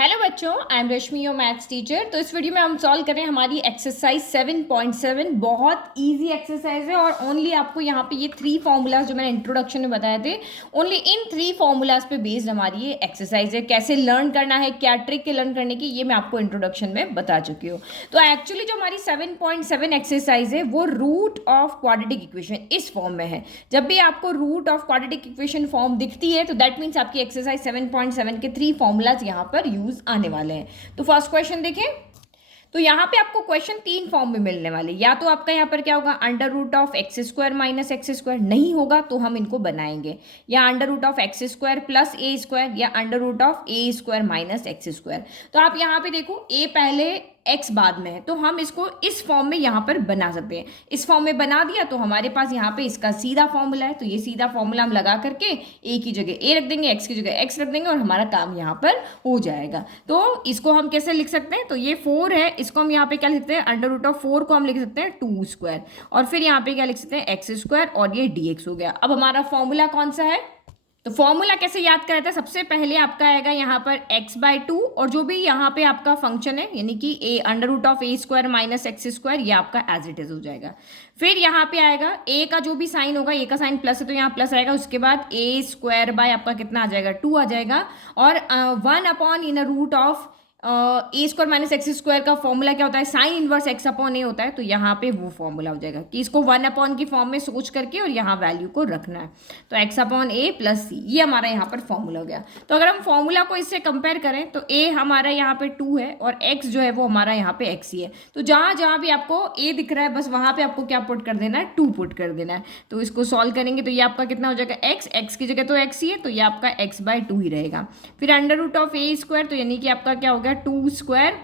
Hello बच्चों, I am Rashmi your maths teacher. तो इस वीडियो में हम सॉल्व करें हमारी एक्सरसाइज 7.7। बहुत इजी एक्सरसाइज है और ओनली आपको यहाँ पे ये 3 फॉर्मूलाज जो मैंने इंट्रोडक्शन में बताए थे, ओनली इन 3 फॉर्मूलाज पे बेस्ड हमारी ये एक्सरसाइज है। कैसे लर्न करना है, क्या ट्रिक है लर्न करने की, ये मैं आपको इंट्रोडक्शन में बता चुकी हूँ। तो एक्चुअली जो हमारी 7.7 एक्सरसाइज है वो रूट ऑफ क्वाड्रेटिक इक्वेशन इस फॉर्म में है। जब भी आपको root of quadratic equation form दिखती है तो दैट मीन्स आपकी एक्सरसाइज 7.7 के 3 फॉर्मूलाज यहाँ पर यूज आने वाले हैं। तो फर्स्ट क्वेश्चन देखें। तो यहाँ पे आपको क्वेश्चन 3 फॉर्म में मिलने वाले, या तो आपका यहाँ पर क्या होगा under root of x square minus x square, नहीं होगा तो हम इनको बनाएंगे, या under root of x square plus a square, या under root of a square minus x square. तो आप यहाँ पे देखो ए पहले एक्स बाद में है तो हम इसको इस फॉर्म में यहाँ पर बना सकते हैं। इस फॉर्म में बना दिया तो हमारे पास यहाँ पे इसका सीधा फॉर्मूला है। तो ये सीधा फॉर्मूला हम लगा करके ए की जगह ए रख देंगे, एक्स की जगह एक्स रख देंगे और हमारा काम यहाँ पर हो जाएगा। तो इसको हम कैसे लिख सकते हैं, तो ये 4 है, इसको हम यहाँ पे क्या लिख सकते हैं, अंडर रूट ऑफ 4 को हम लिख सकते हैं 2 स्क्वायर, और फिर यहाँ पे क्या लिख सकते हैं एक्स स्क्वायर, और ये dx हो गया। अब हमारा फॉर्मूला कौन सा है, तो फॉर्मूला कैसे याद कराया था, सबसे पहले आपका आएगा यहाँ पर x/2 और जो भी यहाँ पे आपका फंक्शन है यानी कि a under root of a square minus x square, ये आपका एज इट इज हो जाएगा। फिर यहाँ पे आएगा ए का जो भी साइन होगा, ए का साइन प्लस है तो यहाँ प्लस आएगा, उसके बाद ए स्क्वायर बाय आपका कितना आ जाएगा 2 आ जाएगा, और 1 upon in root of a square minus x square का फॉर्मूला क्या होता है, sine inverse x upon a होता है। तो यहाँ पे वो फॉर्मूला हो जाएगा कि इसको 1 अपॉन की फॉर्म में सोच करके और यहाँ वैल्यू को रखना है। तो एक्स अपॉन ए प्लस सी, ये हमारा यहाँ पर फॉर्मूला हो गया। तो अगर हम फॉर्मूला को इससे कंपेयर करें तो ए हमारा यहाँ पे 2 है और एक्स जो है वो हमारा यहाँ पे एक्स ही है। तो जहाँ जहाँ भी आपको ए दिख रहा है बस वहाँ पे आपको क्या पुट कर देना है, 2 पुट कर देना है। तो इसको सॉल्व करेंगे तो ये आपका कितना हो जाएगा एक्स, एक्स की जगह तो एक्स ही है तो ये आपका x/2 ही रहेगा। फिर under root of a square, तो यानी कि आपका क्या हो गया 2 स्क्वायर,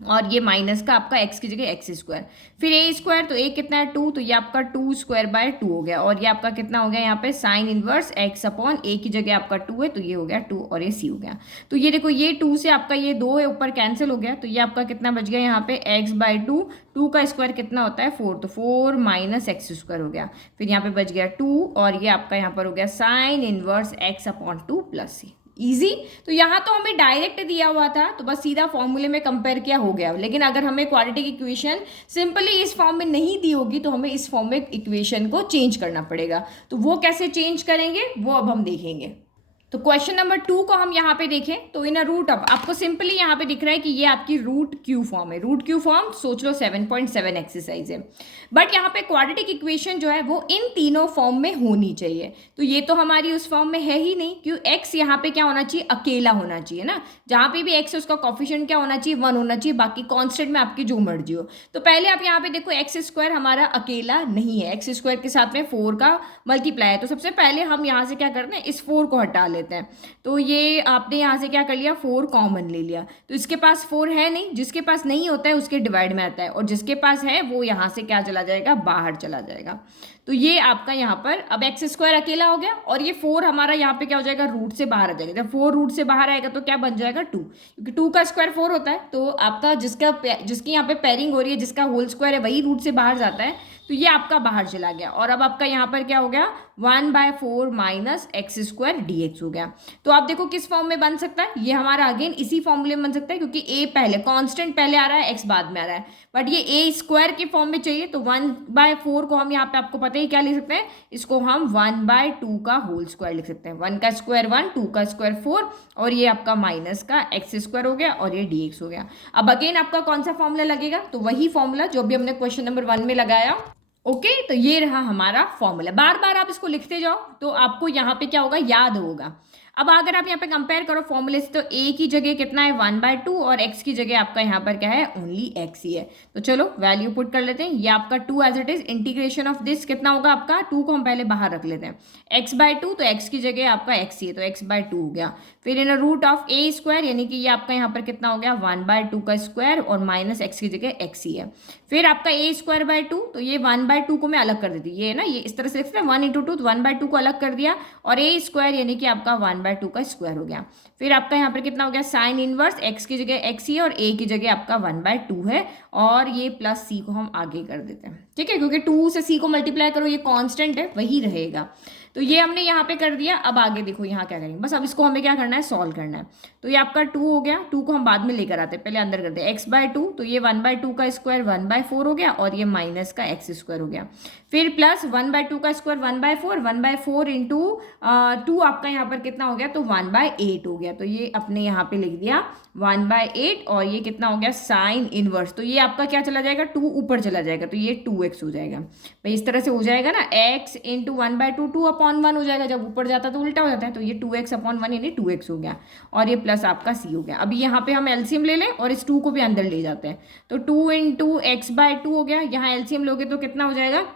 और ये माइनस का आपका x की जगह एक्स स्क्वायर, फिर ए स्क्वायर, तो ए कितना है 2, तो ये आपका 2 स्क्वायर बाय 2 हो गया, और ये आपका कितना हो गया यहाँ पे साइन इनवर्स x अपॉन ए की जगह आपका 2 है तो ये हो गया 2 और ये c हो गया। तो ये देखो ये 2 से आपका ये 2 है ऊपर कैंसिल हो गया, तो ये आपका कितना बच गया यहाँ पे x/2, 2 का स्क्वायर कितना होता है 4, तो 4 माइनस एक्स स्क्वायर हो गया, फिर यहाँ पे बच गया 2 और ये आपका यहाँ पर हो गया sine inverse x upon 2 plus c। Easy. तो यहाँ तो हमें डायरेक्ट दिया हुआ था तो बस सीधा फॉर्मूले में कंपेयर किया हो गया, लेकिन अगर हमें क्वाड्रेटिक इक्वेशन सिंपली इस फॉर्म में नहीं दी होगी तो हमें इस फॉर्म में इक्वेशन को चेंज करना पड़ेगा। तो वो कैसे चेंज करेंगे वो अब हम देखेंगे। तो क्वेश्चन नंबर 2 को हम यहाँ पे देखें तो इन अ रूट ऑफ, आपको सिंपली यहाँ पे दिख रहा है कि ये आपकी रूट क्यू फॉर्म है। रूट क्यू फॉर्म सोच लो 7.7 एक्सरसाइज है, बट यहाँ पे क्वाड्रेटिक इक्वेशन जो है वो इन तीनों फॉर्म में होनी चाहिए। तो ये तो हमारी उस फॉर्म में है ही नहीं, क्यों एक्स यहाँ पे क्या होना चाहिए, अकेला होना चाहिए ना। जहाँ पे भी एक्स है उसका कॉफिशिएंट क्या होना चाहिए, 1 होना चाहिए, बाकी कॉन्स्टेंट में आपकी जो मर्जी हो। तो पहले आप यहाँ पे देखो एक्स स्क्वायर हमारा अकेला नहीं है, एक्स स्क्वायर के साथ में 4 का मल्टीप्लाई है, तो सबसे पहले हम यहाँ से क्या करते हैं इस 4 को हटा लेते हैं। तो ये आपने यहाँ से क्या कर लिया 4 कॉमन ले लिया, तो इसके पास 4 है नहीं, जिसके पास नहीं होता है उसके डिवाइड में आता है, और जिसके पास है वो यहाँ से क्या चला जाएगा, बाहर चला जाएगा। तो ये आपका यहाँ पर अब एक्स स्क्वायर अकेला हो गया, और ये 4 हमारा यहाँ पे क्या हो जाएगा रूट से बाहर आ जाएगा। जब 4 रूट से बाहर आएगा तो क्या बन जाएगा 2, क्योंकि 2 का स्क्वायर 4 होता है। तो आपका जिसकी यहाँ पे पेयरिंग हो रही है, जिसका होल स्क्वायर है वही रूट से बाहर जाता है, तो ये आपका बाहर चला गया। और अब आपका यहाँ पर क्या हो गया 1/4 माइनस एक्स स्क्वायर dx हो गया। तो आप देखो किस फॉर्म में बन सकता है, ये हमारा अगेन इसी फॉर्मूले में बन सकता है, क्योंकि ए पहले कांस्टेंट पहले आ रहा है, एक्स बाद में आ रहा है, बट ये ए स्क्वायर के फॉर्म में चाहिए। तो 1/4 को हम यहाँ पे आपको पता ही क्या लिख सकते हैं, इसको हम 1/2 का होल स्क्वायर लिख सकते हैं। 1 का स्क्वायर 1, 2 का स्क्वायर 4, और ये आपका माइनस का एक्स स्क्वायर हो गया और ये dx हो गया। अब अगेन आपका कौन सा फॉर्मूला लगेगा, तो वही फॉर्मूला जो भी हमने क्वेश्चन नंबर 1 में लगाया। ओके तो ये रहा हमारा फॉर्मूला। बार बार आप इसको लिखते जाओ तो आपको यहाँ पे क्या होगा, याद होगा। अब अगर आप यहाँ पे कंपेयर करो फॉर्मूले से, तो a की जगह कितना है 1/2 और x की जगह आपका यहाँ पर क्या है ओनली x ही है। तो चलो वैल्यू पुट कर लेते हैं। ये आपका 2 as it is, integration of this कितना होगा आपका 2 को हम पहले बाहर रख लेते हैं, x/2, तो x की जगह आपका x ही है तो x/2 हो गया। फिर इन रूट ऑफ ए स्क्वायर, यानी कि ये आपका यहाँ पर कितना हो गया 1/2 का स्क्वायर और माइनस एक्स की जगह x ही है। फिर आपका a स्क्वायर बाय 2, तो ये 1/2 को मैं अलग कर देती, ये ना ये इस तरह से लिखते हैं 1 × 2, तो 1/2 को अलग कर दिया, और a स्क्वायर यानी कि आपका 1/2 का स्क्वायर हो गया। फिर आपका यहाँ पर कितना हो गया साइन इनवर्स x की जगह x ही है और a की जगह आपका 1/2 है, और ये प्लस c को हम आगे कर देते हैं, ठीक है, क्योंकि 2 से c को मल्टीप्लाई करो, ये कांस्टेंट है वही रहेगा। तो ये हमने यहाँ पे कर दिया। अब आगे देखो यहाँ क्या करेंगे, बस अब इसको हमें क्या करना है, सॉल्व करना है। तो ये आपका 2 हो गया, 2 को हम बाद में लेकर आते हैं, पहले अंदर करते हैं x/2, तो ये 1/2 का स्क्वायर 1/4 हो गया और ये माइनस का x स्क्वायर हो गया। फिर प्लस 1/2 का स्क्वायर 1/4 इंटू 2 आपका यहाँ पर कितना हो गया, तो 1/8 हो गया। तो ये अपने यहाँ पे लिख दिया 1/8 और ये कितना हो गया, साइन इनवर्स। तो ये आपका क्या चला जाएगा, 2 ऊपर चला जाएगा, तो ये 2x हो जाएगा। भाई इस तरह से हो जाएगा ना, x इंटू 1/2 2/1 हो जाएगा, जब ऊपर जाता है तो उल्टा हो जाता है, तो ये 2x/1 यानी 2x हो गया और ये प्लस आपका c हो गया। अभी यहाँ पे हम एलसीएम ले लें और इस 2 को भी अंदर ले जाते हैं, तो 2 इंटू x/2 हो गया। यहाँ एलसीएम लोगे तो कितना हो जाएगा,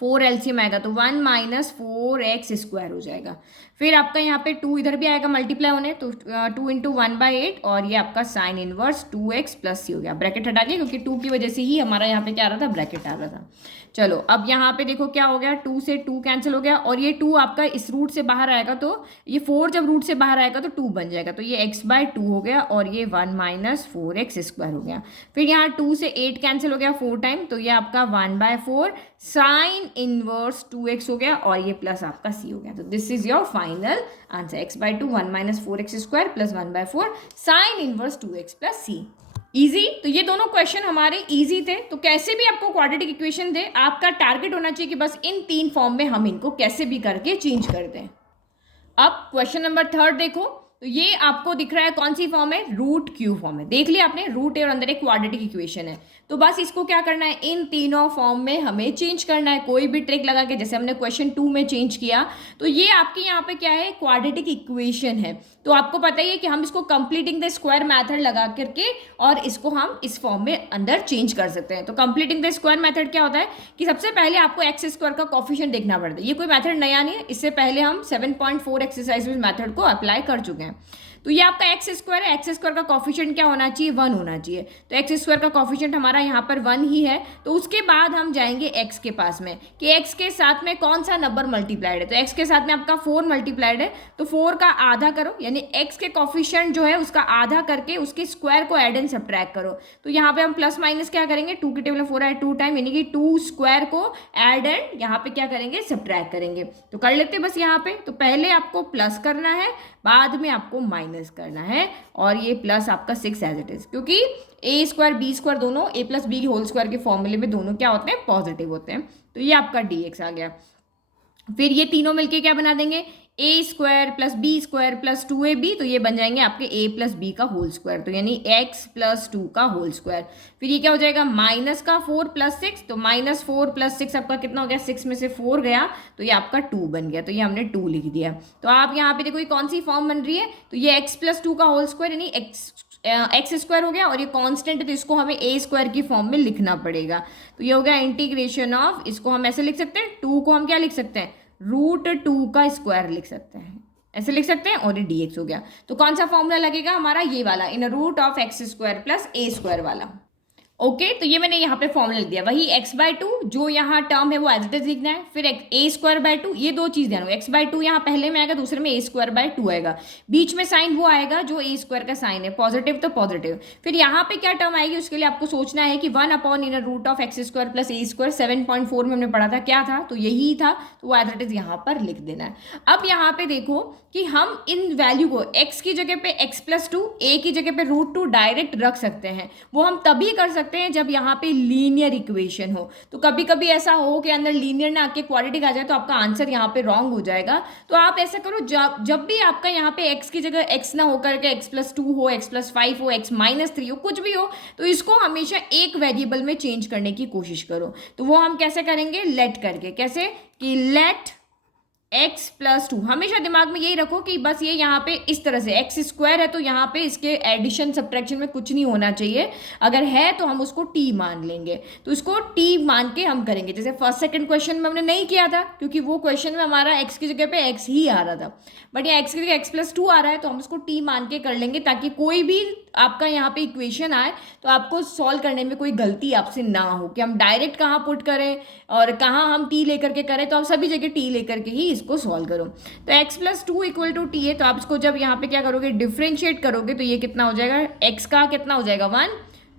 4 एलसीएम आएगा, तो 1 माइनस 4x स्क्वायर हो जाएगा। फिर आपका यहाँ पे 2 इधर भी आएगा मल्टीप्लाई होने, तो 2 इंटू 1/8 और ये आपका sine inverse 2x plus c हो गया। ब्रैकेट हटा दिया क्योंकि 2 की वजह से ही हमारा यहाँ पे क्या आ रहा था, ब्रैकेट आ रहा था। चलो अब यहाँ पे देखो क्या हो गया, 2 से 2 कैंसिल हो गया और ये 2 आपका इस रूट से बाहर आएगा, तो ये 4 जब रूट से बाहर आएगा तो 2 बन जाएगा, तो ये x/2 हो गया और ये 1 माइनस 4x स्क्वायर हो गया। फिर यहाँ 2 से 8 कैंसिल हो गया 4 टाइम, तो ये आपका 1/4 साइन इनवर्स 2x हो गया और ये प्लस आपका c हो गया। तो this is your final answer, x/2 1 minus 4x square plus 1/4 sine inverse 2x plus c। Easy. तो ये दोनों क्वेश्चन हमारे इजी थे। तो कैसे भी आपको क्वाड्रेटिक इक्वेशन दे, आपका टारगेट होना चाहिए कि बस इन 3 फॉर्म में हम इनको कैसे भी करके चेंज कर दें। अब क्वेश्चन नंबर 3 देखो, तो ये आपको दिख रहा है कौन सी फॉर्म है, रूट क्यू फॉर्म है। देख लिया आपने, रूट है और अंदर एक क्वाड्रेटिक इक्वेशन है। तो बस इसको क्या करना है, इन तीनों फॉर्म में हमें चेंज करना है, कोई भी ट्रिक लगा के, जैसे हमने क्वेश्चन 2 में चेंज किया। तो ये आपके यहाँ पे क्या है, क्वाड्रेटिक इक्वेशन है। तो आपको पता ही है कि हम इसको कंप्लीटिंग द स्क्वायर मेथड लगा करके और इसको हम इस फॉर्म में अंदर चेंज कर सकते हैं। तो कंप्लीटिंग द स्क्वायर मेथड क्या होता है कि सबसे पहले आपको एक्स स्क्वायर का कोफिशिएंट देखना पड़ता है। ये कोई मेथड नया नहीं है, इससे पहले हम 7.4 एक्सरसाइज में मेथड को अप्लाई कर चुके हैं। तो ये आपका एक्स स्क्वायर है, एक्स स्क्वायर का कोफिशिएंट क्या होना चाहिए, 1 होना चाहिए। तो एक्स स्क्वायर का कोफिशिएंट हमारा यहाँ पर 1 ही है। तो उसके बाद हम जाएंगे एक्स के पास में कि एक्स के साथ में कौन सा नंबर मल्टीप्लाइड है। तो एक्स के साथ में आपका 4 मल्टीप्लाइड है, तो 4 का आधा करो, यानी एक्स के कोफिशिएंट जो है उसका आधा करके उसके स्क्वायर को ऐड एंड सब्ट्रैक्ट करो। तो यहाँ पे हम प्लस माइनस क्या करेंगे, 2 की टेबल में 4 आए 2 टाइम, यानी कि 2 स्क्वायर को ऐड एंड यहाँ पे क्या करेंगे, सब्ट्रैक्ट करेंगे। तो कर लेते बस यहाँ पे। तो पहले आपको प्लस करना है, बाद में आपको माइनस करना है और ये प्लस आपका 6 एज इट इज, क्योंकि ए स्क्वायर बी स्क्वायर दोनों ए प्लस बी होल स्क्वायर के फॉर्मूले में दोनों क्या होते हैं, पॉजिटिव होते हैं। तो ये आपका dx आ गया। फिर ये तीनों मिलके क्या बना देंगे, a square plus b square plus 2ab, तो ये बन जाएंगे आपके a प्लस बी का होल स्क्वायर, तो यानी x प्लस 2 का होल स्क्वायर। फिर ये क्या हो जाएगा, माइनस का 4 प्लस 6, तो माइनस 4 प्लस 6 आपका कितना हो गया, 6 में से 4 गया तो ये आपका 2 बन गया, तो ये हमने 2 लिख दिया। तो आप यहाँ पे देखो ये कौन सी फॉर्म बन रही है, तो ये x प्लस 2 का होल स्क्वायर यानी एक्स स्क्वायर हो गया और ये कांस्टेंट है तो इसको हमें ए स्क्वायर की फॉर्म में लिखना पड़ेगा। तो ये हो गया इंटीग्रेशन ऑफ, इसको हम ऐसे लिख सकते हैं, 2 को हम क्या लिख सकते हैं, √2 का स्क्वायर लिख सकते हैं, ऐसे लिख सकते हैं, और ये dx हो गया। तो कौन सा फॉर्मूला लगेगा हमारा, ये वाला, in root of x square plus a square वाला। ओके तो ये मैंने यहाँ पे फॉर्मूला लिख दिया। वही x/2 जो यहाँ टर्म है वो एज इट इज लिखना है। फिर a²/2, ये दो चीज़ ध्यान रखो, x/2 यहाँ पहले में आएगा, दूसरे में a²/2 आएगा, बीच में साइन वो आएगा जो a स्क्वायर का साइन है, पॉजिटिव तो पॉजिटिव। फिर यहाँ पे क्या टर्म आएगी उसके लिए आपको सोचना है कि 1/√(x² + a², 7.4 में हमने पढ़ा था, क्या था, तो यही था, तो वो एज इट इज यहाँ पर लिख देना है। अब यहाँ पे देखो कि हम इन वैल्यू को x की जगह पे x + 2, a की जगह पे √2 डायरेक्ट रख सकते हैं। वो हम तभी कर सकते हैं जब यहाँ पे लीनियर इक्वेशन हो। तो कभी कभी ऐसा हो कि अंदर लीनियर ना आके क्वाड्रेटिक आ जाए तो आपका आंसर यहाँ पे रॉन्ग हो जाएगा। तो आप ऐसा करो, जब भी आपका यहाँ पे x की जगह x ना होकर के x + 2 हो, x + 5 हो, x - 3 हो, कुछ भी हो, तो इसको हमेशा एक वेरिएबल में चेंज करने की कोशिश करो। तो वो हम कैसे करेंगे, लेट करके, कैसे कि लेट x + 2, हमेशा दिमाग में यही रखो कि बस ये यहाँ पे इस तरह से x² है तो यहाँ पे इसके एडिशन सब्ट्रैक्शन में कुछ नहीं होना चाहिए, अगर है तो हम उसको t मान लेंगे। तो इसको t मान के हम करेंगे। जैसे फर्स्ट सेकंड क्वेश्चन में हमने नहीं किया था क्योंकि वो क्वेश्चन में हमारा x की जगह पे x ही आ रहा था, बट यहाँ x की जगह x + 2 आ रहा है तो हम उसको t मान के कर लेंगे, ताकि कोई भी आपका यहाँ पे इक्वेशन आए तो आपको सॉल्व करने में कोई गलती आपसे ना हो कि हम डायरेक्ट कहाँ पुट करें और कहाँ हम t लेकर के करें। तो आप सभी जगह t लेकर के ही इसको सॉल्व करो। तो x + 2 = t है, तो आप इसको जब यहाँ पे क्या करोगे, डिफ्रेंशिएट करोगे, तो ये कितना हो जाएगा, x का कितना हो जाएगा 1,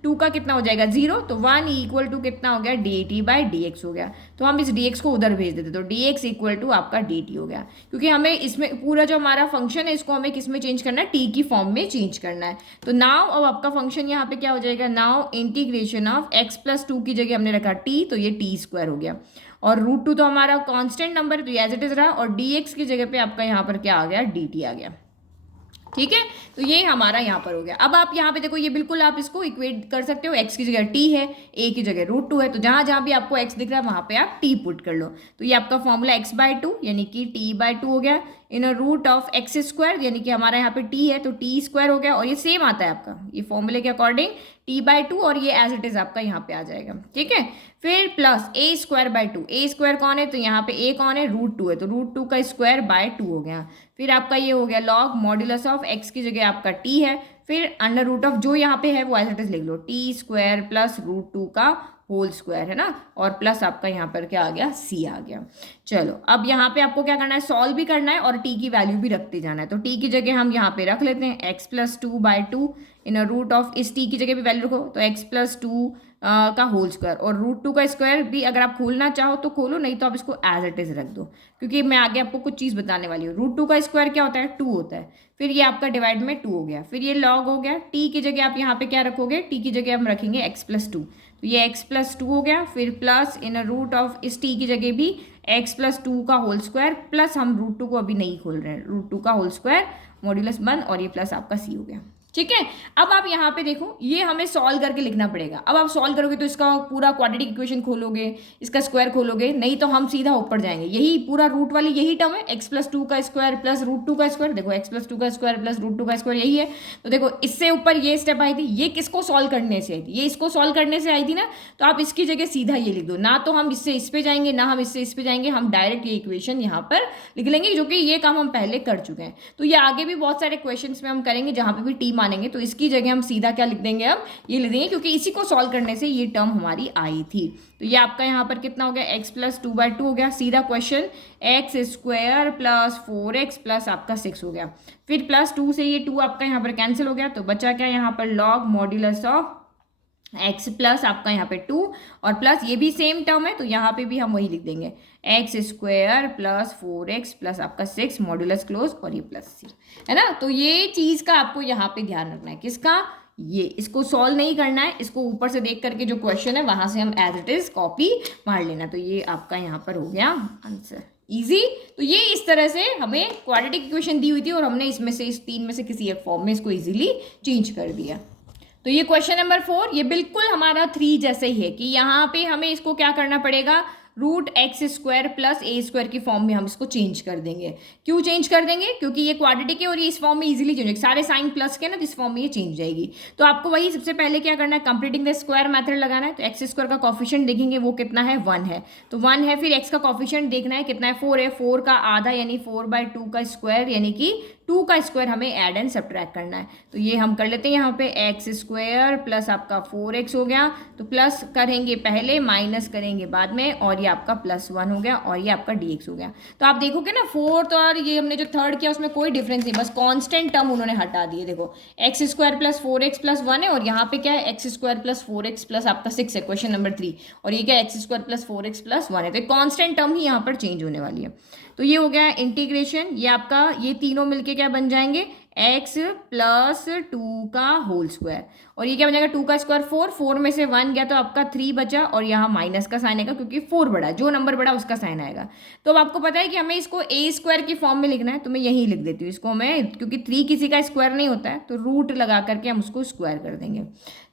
2 का कितना हो जाएगा 0, तो 1 इक्वल टू कितना हो गया dt/dx हो गया। तो हम इस dx को उधर भेज देते, तो dx इक्वल टू आपका dt हो गया, क्योंकि हमें इसमें पूरा जो हमारा फंक्शन है इसको हमें किस में चेंज करना है, t की फॉर्म में चेंज करना है। तो नाउ अब आपका फंक्शन यहाँ पे क्या हो जाएगा, नाउ इंटीग्रेशन ऑफ x+2 की जगह हमने रखा t, तो ये t² हो गया, और √2 तो हमारा कांस्टेंट नंबर है तो एज इट इज रहा, और dx की जगह पे आपका यहाँ पर क्या आ गया dt आ गया। ठीक है, तो ये हमारा यहाँ पर हो गया। अब आप यहाँ पे देखो, ये बिल्कुल आप इसको इक्वेट कर सकते हो, x की जगह t है, a की जगह √2 है, तो जहाँ जहाँ भी आपको x दिख रहा है वहाँ पे आप t पुट कर लो। तो ये आपका फॉर्मूला x/2 यानी कि t/2 हो गया, इन रूट ऑफ x² यानी कि हमारा यहाँ पे t है तो t² हो गया, और ये सेम आता है आपका ये फॉर्मूले के अकॉर्डिंग t/2, और ये एज इट इज आपका यहाँ पे आ जाएगा। ठीक है, फिर प्लस a²/2, a² कौन है, तो यहाँ पे a कौन है √2 है, तो √2 का स्क्वायर/2 हो गया। फिर आपका ये हो गया लॉग मॉड्यूलस ऑफ x की जगह आपका t है, फिर अंडर रूट ऑफ जो यहाँ पे है वो एज इट इज लिख लो t² प्लस √2 का होल स्क्वायर है ना, और प्लस आपका यहाँ पर क्या आ गया c आ गया। चलो अब यहाँ पे आपको क्या करना है, सॉल्व भी करना है और t की वैल्यू भी रखते जाना है। तो t की जगह हम यहाँ पे रख लेते हैं x+2/2 इन रूट ऑफ, इस t की जगह भी वैल्यू रखो तो x+2 का होल स्क्वायर, और √2 का स्क्वायर भी अगर आप खोलना चाहो तो खोलो, नहीं तो आप इसको एज इट इज रख दो, क्योंकि मैं आगे आपको कुछ चीज़ बताने वाली हूँ। √2 का स्क्वायर क्या होता है 2 होता है, फिर ये आपका डिवाइड में 2 हो गया, फिर ये लॉग हो गया, t की जगह आप यहाँ पे क्या रखोगे, t की जगह हम रखेंगे x+2, तो ये x+2 हो गया, फिर प्लस इन रूट ऑफ इस t की जगह भी x+2 का होल स्क्वायर, प्लस हम √2 को अभी नहीं खोल रहे हैं, √2 का होल स्क्वायर मॉड्यूलस 1, और ये प्लस आपका c हो गया। ठीक है, अब आप यहाँ पे देखो ये हमें सॉल्व करके लिखना पड़ेगा। अब आप सॉल्व करोगे तो इसका पूरा क्वाड्रेटिक इक्वेशन खोलोगे, इसका स्क्वायर खोलोगे, नहीं तो हम सीधा ऊपर जाएंगे। यही पूरा रूट वाली यही टर्म है, x+2 का स्क्वायर प्लस √2 का स्क्वायर, देखो x+2 का स्क्वायर प्लस √2 का स्क्वायर यही है। तो देखो इससे ऊपर ये स्टेप आई थी, ये किसको सॉल्व करने से आई थी, ये इसको सॉल्व करने से आई थी ना, तो आप इसकी जगह सीधा ये लिख दो, ना तो हम इससे इस पे जाएंगे ना हम इससे इस पे जाएंगे, हम डायरेक्ट ये इक्वेशन यहाँ पर लिख लेंगे, जो कि ये काम हम पहले कर चुके हैं। तो ये आगे भी बहुत सारे क्वेश्चन में हम करेंगे जहाँ पे भी टी मानेंगे, तो इसकी हम सीधा क्या लिख देंगे, हम ये लिख देंगे, क्योंकि इसी को सॉल्व करने से ये टर्म हमारी आई थी। तो ये आपका यहाँ पर कितना हो गया x+2/2 हो गया, सीधा question x² plus 4x plus आपका 6 हो गया, फिर प्लस 2 से ये 2 आपका यहाँ पर कैंसिल हो गया, तो बचा क्या यहाँ पर log modulus of x plus आपका यहाँ पे 2, और प्लस ये भी सेम टर्म है तो यहाँ पे भी हम वही लिख देंगे x² प्लस 4x प्लस आपका 6 मॉड्यूलस क्लोज, और ये प्लस c है ना। तो ये चीज़ का आपको यहाँ पे ध्यान रखना है, किसका, ये इसको सॉल्व नहीं करना है, इसको ऊपर से देख करके जो क्वेश्चन है वहाँ से हम एज इट इज कॉपी मार लेना। तो ये आपका यहाँ पर हो गया आंसर, इजी। तो ये इस तरह से हमें क्वाड्रेटिक इक्वेशन दी हुई थी और हमने इसमें से इस 3 में से किसी एक फॉर्म में इसको इजीली चेंज कर दिया। तो ये क्वेश्चन नंबर 4 ये बिल्कुल हमारा 3 जैसे ही है कि यहाँ पे हमें इसको क्या करना पड़ेगा, √x² प्लस a² की फॉर्म में हम इसको चेंज कर देंगे। क्यों चेंज कर देंगे, क्योंकि ये क्वाड्रेटिक है और ये इस फॉर्म में इजीली चेंज होगी, सारे साइन प्लस के ना, तो इस फॉर्म में ये चेंज जाएगी। तो आपको वही सबसे पहले क्या करना है, कंप्लीटिंग द स्क्वायर मेथड लगाना है। तो x² का कॉफिशिएंट देखेंगे वो कितना है 1 है, तो 1 है, फिर x का कॉफिशिएंट देखना है कितना है 4 है, 4 का आधा यानी 4/2 का स्क्वायर, यानी कि 2 का स्क्वायर हमें ऐड एंड सब्ट्रैक्ट करना है। तो ये हम कर लेते हैं यहाँ पे x² प्लस आपका 4x हो गया, तो प्लस करेंगे पहले माइनस करेंगे बाद में, और ये आपका +1 हो गया, और ये आपका dx हो गया। तो आप देखोगे ना 4th और ये हमने जो थर्ड किया उसमें कोई डिफरेंस नहीं, बस कांस्टेंट टर्म उन्होंने हटा दिए। देखो x² प्लस 4x प्लस 1 है, और यहाँ पे क्या है x² प्लस 4x प्लस आपका 6 है क्वेश्चन नंबर 3, और ये क्या है x² प्लस 4x प्लस 1 है, तो कांस्टेंट टर्म ही यहाँ पर चेंज होने वाली है। तो ये हो गया इंटीग्रेशन, ये आपका ये तीनों मिलके क्या बन जाएंगे x प्लस 2 का होल स्क्वायर, और ये क्या बन जाएगा 2 का स्क्वायर 4 में से 1 गया तो आपका 3 बचा, और यहाँ माइनस का साइन आएगा क्योंकि 4 बड़ा, जो नंबर बड़ा उसका साइन आएगा। तो अब आपको पता है कि हमें इसको a² की फॉर्म में लिखना है, तो मैं यहीं लिख देती हूँ इसको मैं, क्योंकि 3 किसी का स्क्वायर नहीं होता है तो रूट लगा करके हम उसको स्क्वायर कर देंगे।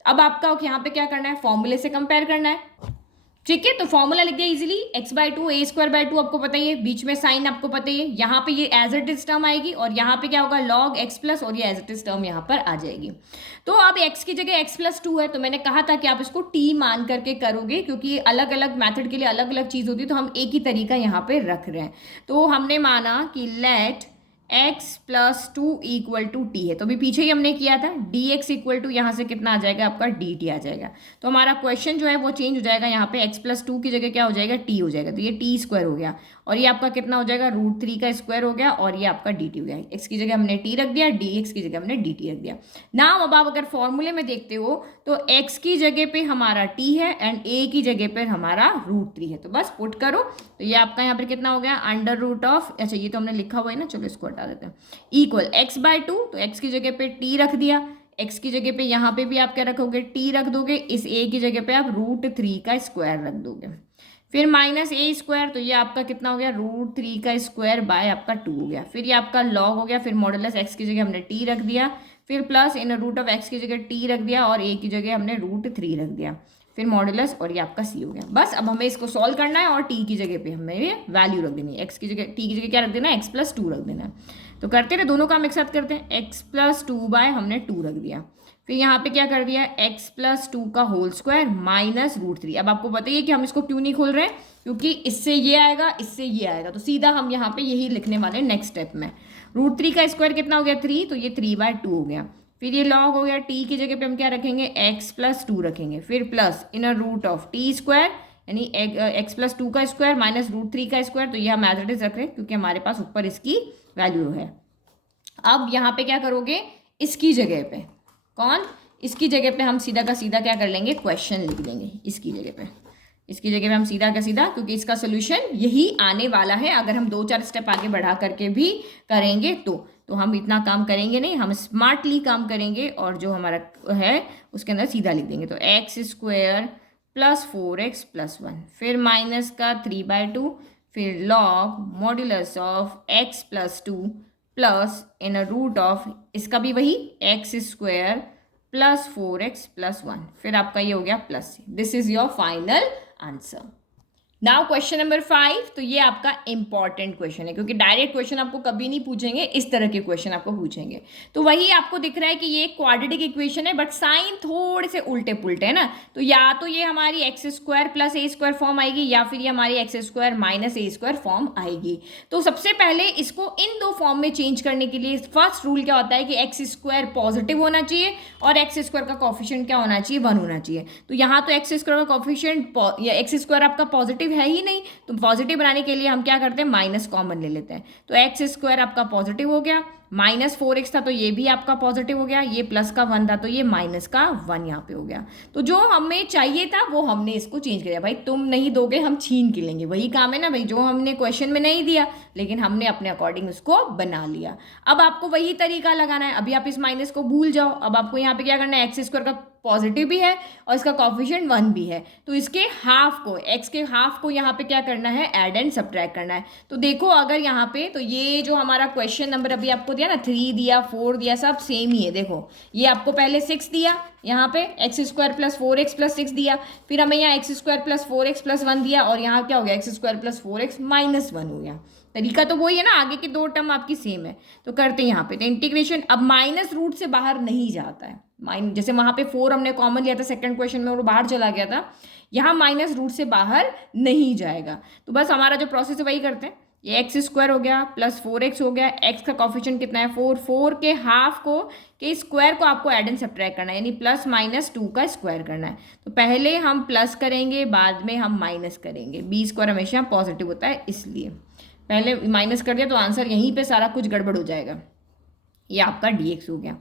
अब आपका यहाँ पे क्या करना है, फॉर्मूले से कंपेयर करना है। ठीक है, तो फॉर्मूला लिख दिया इजीली, x/2 a²/2 आपको पता ही है, बीच में साइन आपको पता ही है, यहाँ पे ये एज इट इज टर्म आएगी, और यहाँ पे क्या होगा log x प्लस, और ये एज इट इज टर्म यहाँ पर आ जाएगी। तो अब x की जगह x+2 है, तो मैंने कहा था कि आप इसको t मान करके करोगे, क्योंकि अलग अलग मेथड के लिए अलग अलग चीज़ होती है, तो हम एक ही तरीका यहाँ पे रख रहे हैं। तो हमने माना कि late x+2 equal to T है, तो अभी पीछे ही हमने किया था dx इक्वल टू यहाँ से कितना आ जाएगा आपका dt आ जाएगा। तो हमारा क्वेश्चन जो है वो चेंज हो जाएगा, यहाँ पे x+2 की जगह क्या हो जाएगा t हो जाएगा, तो ये t² हो गया, और ये आपका कितना हो जाएगा, √3 का स्क्वायर हो गया, और ये आपका dt हो गया। x की जगह हमने t रख दिया, dx की जगह हमने dt रख दिया। नाउ अब आप अगर फॉर्मूले में देखते हो तो x की जगह पे हमारा t है एंड a की जगह पे हमारा √3 है, तो बस पुट करो। तो ये आपका यहाँ पर कितना हो गया, √, अच्छा ये तो हमने लिखा हुआ है ना, चलो इसको हटा देते हैं, इक्वल x/2, तो x की जगह पे t रख दिया, x की जगह पे यहाँ पे भी आप क्या रखोगे, t रख दोगे, इस a की जगह पे आप √3 का स्क्वायर रख दोगे, फिर -a², तो ये आपका कितना हो गया, √3 का स्क्वायर बाय आपका 2 हो गया, फिर ये आपका लॉग हो गया, फिर मॉडुलस x की जगह हमने t रख दिया, फिर प्लस इन √x की जगह t रख दिया, और a की जगह हमने √3 रख दिया, फिर मॉडुलस, और ये आपका c हो गया। बस अब हमें इसको सॉल्व करना है और t की जगह पे हमें ये वैल्यू रख देनी है, x की जगह t की जगह क्या रख देना है, x+2 रख देना है। तो करते रहे, दोनों काम एक साथ करते हैं, x+2 बाय हमने 2 रख दिया, फिर यहाँ पे क्या कर दिया, x+2 का होल स्क्वायर -√3। अब आपको बताइए कि हम इसको क्यों नहीं खोल रहे हैं, क्योंकि इससे ये आएगा, इससे ये आएगा, तो सीधा हम यहाँ पे यही लिखने वाले हैं नेक्स्ट स्टेप में। √3 का स्क्वायर कितना हो गया, 3, तो ये 3/2 हो गया, फिर ये लॉग हो गया, t की जगह पे हम क्या रखेंगे, x+2 रखेंगे, फिर प्लस इन √t², यानी x+2 का स्क्वायर -√3 का स्क्वायर, तो ये हम एज इट इज रख रहे हैं क्योंकि हमारे पास ऊपर इसकी वैल्यू है। अब यहाँ पे क्या करोगे, इसकी जगह पे कौन, इसकी जगह पे हम सीधा का सीधा क्या कर लेंगे, क्वेश्चन लिख देंगे इसकी जगह पे, इसकी जगह पे हम सीधा का सीधा, क्योंकि इसका सोल्यूशन यही आने वाला है। अगर हम 2-4 स्टेप आगे बढ़ा करके भी करेंगे तो हम इतना काम करेंगे नहीं, हम स्मार्टली काम करेंगे और जो हमारा है उसके अंदर सीधा लिख देंगे। तो x² + 4x + 1, फिर माइनस का 3/2, फिर log modulus of x + 2 plus in √ इसका भी वही x² + 4x + 1, फिर आपका ये हो गया plus. This is your final answer. Now question number 5, तो ये आपका इंपॉर्टेंट क्वेश्चन है क्योंकि डायरेक्ट क्वेश्चन आपको कभी नहीं पूछेंगे, इस तरह के क्वेश्चन आपको पूछेंगे। तो वही आपको दिख रहा है कि ये क्वाड्रेटिक इक्वेशन है बट साइन थोड़े से उल्टे पुल्टे है ना, तो या तो ये हमारी x² + a² फॉर्म आएगी या फिर ये हमारी x² - a² फॉर्म आएगी। तो सबसे पहले इसको इन दो फॉर्म में चेंज करने के लिए फर्स्ट रूल क्या होता है कि x² पॉजिटिव होना चाहिए और x² का कोफिशिएंट क्या होना चाहिए, 1 होना चाहिए। तो यहाँ तो x² का कोफिशिएंट या x² आपका पॉजिटिव है ही नहीं, तो पॉजिटिव बनाने के लिए हम क्या करते हैं, माइनस कॉमन ले लेते हैं। तो x² आपका पॉजिटिव हो गया, -4x था तो ये भी आपका पॉजिटिव हो गया, ये प्लस का 1 था तो ये माइनस का 1 यहाँ पे हो गया। तो जो हमें चाहिए था वो हमने इसको चेंज किया। भाई तुम नहीं दोगे हम छीन के लेंगे, वही काम है ना भाई, जो हमने क्वेश्चन में नहीं दिया लेकिन हमने अपने अकॉर्डिंग उसको बना लिया। अब आपको वही तरीका लगाना है, अभी आप इस माइनस को भूल जाओ, अब आपको यहाँ पे क्या करना है, x² का पॉजिटिव भी है और इसका कोफिशिएंट 1 भी है, तो इसके हाफ को, x के हाफ को यहाँ पे क्या करना है, ऐड एंड सब्ट्रैक्ट करना है। तो देखो अगर यहाँ पे, तो ये जो हमारा क्वेश्चन नंबर अभी आपको दिया ना, 3 दिया 4 दिया, सब सेम ही है। देखो ये आपको पहले 6 दिया, यहाँ पे x² + 4x + 6 दिया, फिर हमें यहाँ x² + 4x + 1 दिया, और यहाँ क्या हो गया, x² + 4x - 1 हो गया। तरीका तो वही है ना, आगे की 2 टर्म आपकी सेम है। तो करते हैं यहाँ पे, तो इंटीग्रेशन अब -√ से बाहर नहीं जाता है, जैसे वहाँ पे 4 हमने कॉमन लिया था सेकंड क्वेश्चन में और वो बाहर चला गया था, यहाँ -√ से बाहर नहीं जाएगा। तो बस हमारा जो प्रोसेस है वही करते हैं, ये x² हो गया + 4x हो गया, x का कोफिशिएंट कितना है 4, 4 के हाफ को के स्क्वायर को आपको ऐड एंड सब्ट्रैक्ट करना है, यानी +-2 का स्क्वायर करना है। तो पहले हम प्लस करेंगे, बाद में हम माइनस करेंगे, b² हमेशा पॉजिटिव होता है इसलिए पहले माइनस कर दिया, तो आंसर यहीं पे सारा कुछ गड़बड़ हो जाएगा। ये आपका dx हो गया,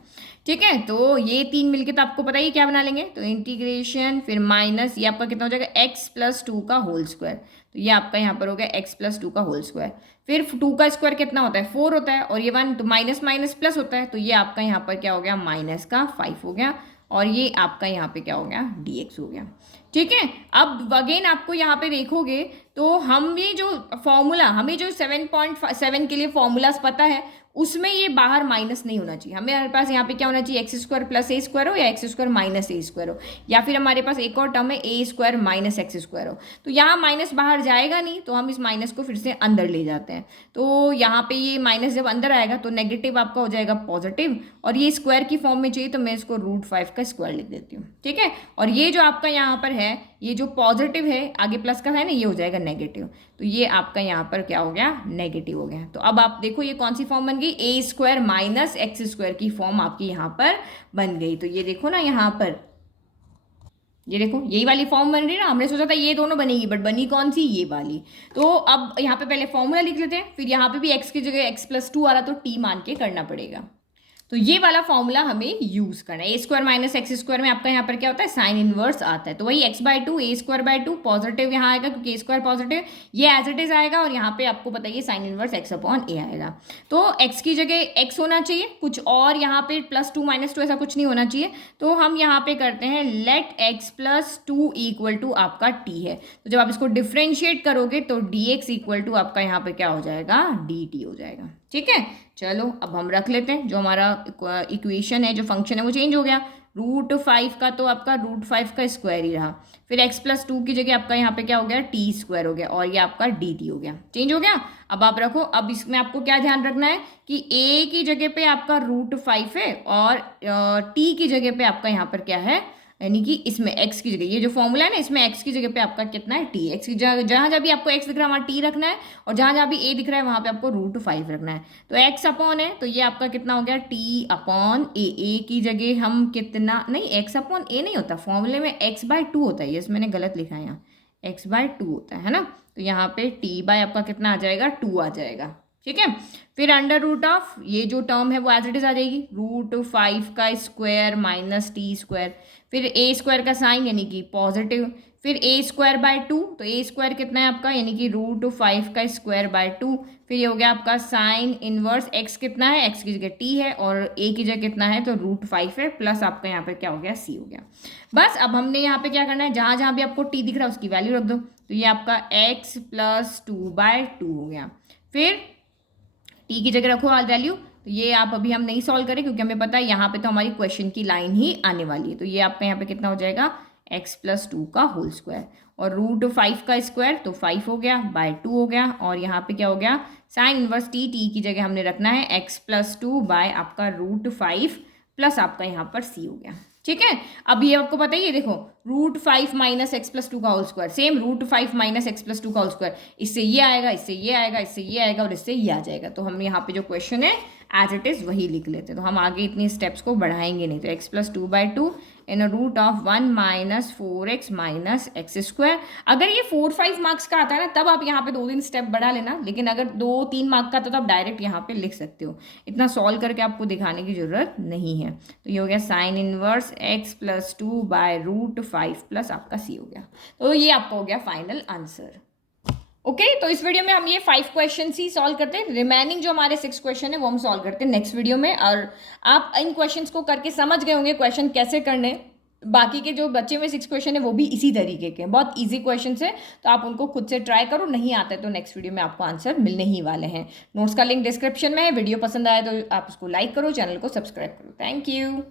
ठीक है। तो ये 3 मिलके तो आपको पता ही क्या बना लेंगे, तो इंटीग्रेशन फिर माइनस, ये आपका कितना हो जाएगा, x + 2 का होल स्क्वायर, तो ये आपका यहाँ पर हो गया x + 2 का होल स्क्वायर, फिर 2 का स्क्वायर कितना होता है, 4 होता है, और ये 1 तो माइनस माइनस प्लस होता है, तो ये आपका यहाँ पर क्या हो गया, -5 हो गया, और ये आपका यहाँ पे क्या हो गया, dx हो गया, ठीक है। अब अगेन आपको यहाँ पे देखोगे तो हम ये जो फॉर्मूला, हमें जो 7.7 के लिए फॉर्मूलाज पता है उसमें ये बाहर माइनस नहीं होना चाहिए, हमारे पास यहाँ पे क्या होना चाहिए, x² + a² हो या x² - a² हो, या फिर हमारे पास एक और टर्म है a² - x² हो। तो यहाँ माइनस बाहर जाएगा नहीं, तो हम इस माइनस को फिर से अंदर ले जाते हैं। तो यहाँ पे ये माइनस जब अंदर आएगा तो नेगेटिव आपका हो जाएगा पॉजिटिव, और ये स्क्वायर की फॉर्म में चाहिए तो मैं इसको √5 का स्क्वायर लिख देती हूँ, ठीक है। और ये जो आपका यहाँ पर है, ये जो पॉजिटिव है आगे प्लस का है ना, ये हो जाएगा नेगेटिव, तो ये आपका यहाँ पर क्या हो गया, नेगेटिव हो गया। तो अब आप देखो ये कौन सी फॉर्म बन गई, a² - x² की फॉर्म आपकी यहाँ पर बन गई। तो ये देखो ना यहाँ पर, ये देखो यही वाली फॉर्म बन रही है ना, हमने सोचा था ये दोनों बनेगी बट बनी कौन सी, ये वाली। तो अब यहाँ पे पहले फॉर्मूला लिख लेते हैं, फिर यहाँ पे भी x की जगह x+2 आ रहा तो t मान के करना पड़ेगा। तो ये वाला फॉर्मूला हमें यूज करना है। a² - x² में आपका यहाँ पर क्या होता है, साइन इनवर्स आता है। तो वही x/2 a²/2 पॉजिटिव यहाँ आएगा क्योंकि a² पॉजिटिव, ये एज इट इज आएगा और यहाँ पे आपको बताइए साइन इनवर्स x/a आएगा। तो x की जगह x होना चाहिए कुछ, और यहाँ पे +2 - 2 ऐसा कुछ नहीं होना चाहिए। तो हम यहाँ पे करते हैं लेट x+2 = आपका t है। तो जब आप इसको डिफ्रेंशिएट करोगे तो dx = आपका यहाँ पे क्या हो जाएगा, dt हो जाएगा। ठीक है, चलो अब हम रख लेते हैं। जो हमारा इक्वेशन है, जो फंक्शन है वो चेंज हो गया। √5 का तो आपका √5 का स्क्वायर ही रहा, फिर x+2 की जगह आपका यहाँ पे क्या हो गया, t² हो गया, और ये आपका dt हो गया, चेंज हो गया। अब आप रखो, अब इसमें आपको क्या ध्यान रखना है कि a की जगह पे आपका √5 है और t की जगह पे आपका यहाँ पर क्या है, यानी कि इसमें x की जगह, ये जो फॉर्मूला है ना इसमें x की जगह पे आपका कितना है, t। x की जगह जहाँ जहाँ भी आपको x दिख रहा है वहाँ t रखना है, और जहाँ जहाँ भी a दिख रहा है वहाँ पे आपको √5 रखना है। तो x अपॉन है तो ये आपका कितना हो गया, t/a। a की जगह हम कितना, नहीं x/a नहीं होता, फॉर्मूले में x/2 होता है, ये मैंने गलत लिखा है यहाँ, x/2 होता है ना। तो यहाँ पे t/ आपका कितना आ जाएगा, 2 आ जाएगा। ठीक है, फिर √ ये जो टर्म है वो एज इट इज आ जाएगी, √5 का स्क्वायर माइनस t², फिर a² का साइन यानी कि पॉजिटिव, फिर a²/2, तो a² कितना है आपका, यानी कि √5 का स्क्वायर/2, फिर ये हो गया आपका साइन इनवर्स x कितना है, x की जगह t है और a की जगह कितना है तो √5 है, प्लस आपका यहाँ पे क्या हो गया, c हो गया। बस अब हमने यहाँ पे क्या करना है, जहाँ जहाँ भी आपको t दिख रहा है उसकी वैल्यू रख दो। तो ये आपका x+2/2 हो गया, फिर टी की जगह रखो वैल्यू। तो ये आप अभी हम नहीं सॉल्व करें क्योंकि हमें पता है यहाँ पे तो हमारी क्वेश्चन की लाइन ही आने वाली है। तो ये आपका यहाँ पे कितना हो जाएगा, x+2 का होल स्क्वायर, और √5 का स्क्वायर तो 5 हो गया, बाय 2 हो गया, और यहाँ पे क्या हो गया, साइन इनवर्स t की जगह हमने रखना है x+2 बाय आपका √5 प्लस आपका यहाँ पर c हो गया। ठीक है, अब ये आपको पता ही है, देखो √5 - x+2 का होल स्क्वायर, सेम √5 - x+2 का होल स्क्वायर, इससे ये आएगा, इससे ये आएगा, इससे ये आएगा और इससे ये आ जाएगा। तो हम यहाँ पे जो क्वेश्चन है एज इट इज वही लिख लेते हैं। तो हम आगे इतनी स्टेप्स को बढ़ाएंगे नहीं। तो x+2/2 इन √1 - 4x - x²। अगर ये 4-5 मार्क्स का आता है ना तब आप यहाँ पे 2-3 स्टेप बढ़ा लेना, लेकिन अगर 2-3 मार्क का तो आप डायरेक्ट यहाँ पे लिख सकते हो, इतना सॉल्व करके आपको दिखाने की जरूरत नहीं है। तो ये हो गया sine inverse x+2 by √5 plus आपका c हो गया। तो ये आपका हो गया फाइनल आंसर। ओके, तो इस वीडियो में हम ये 5 क्वेश्चन ही सॉल्व करते हैं, रिमेनिंग जो हमारे 6 क्वेश्चन है वो हम सॉल्व करते हैं नेक्स्ट वीडियो में। और आप इन क्वेश्चंस को करके समझ गए होंगे क्वेश्चन कैसे करने। बाकी के जो बच्चे में 6 क्वेश्चन है वो भी इसी तरीके के हैं, बहुत इजी क्वेश्चन है, तो आप उनको खुद से ट्राई करो। नहीं आता है तो नेक्स्ट वीडियो में आपको आंसर मिलने ही वाले हैं। नोट्स का लिंक डिस्क्रिप्शन में है। वीडियो पसंद आया तो आप उसको लाइक करो, चैनल को सब्सक्राइब करो। Thank you.